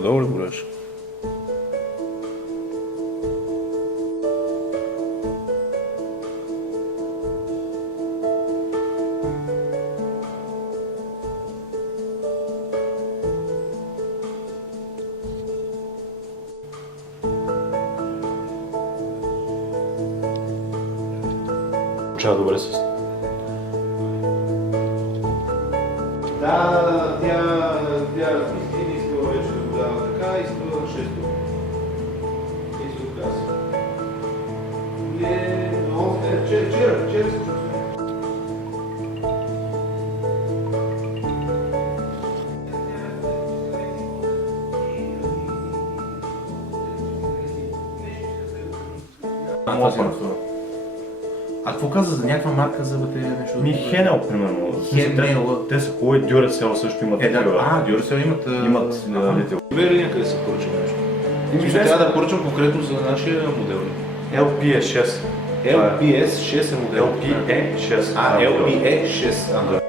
Надолу ли гореш? Получава добре с... Да, тя размисли, не искала вече да го дава така, искала на 6 и се отказа. Вчера се чувства. А какво каза за някаква марка за батерия нещо? Хенел, примерно. Хенел. Те са хубави, Duracell също имат такива. Duracell имат... Имат Тебе ли някъде се поръчам нещо? Еми, Трябва да поръчам конкретно за нашия модел. LPE6. LPS 6 е модел. LPE6. LPE 6.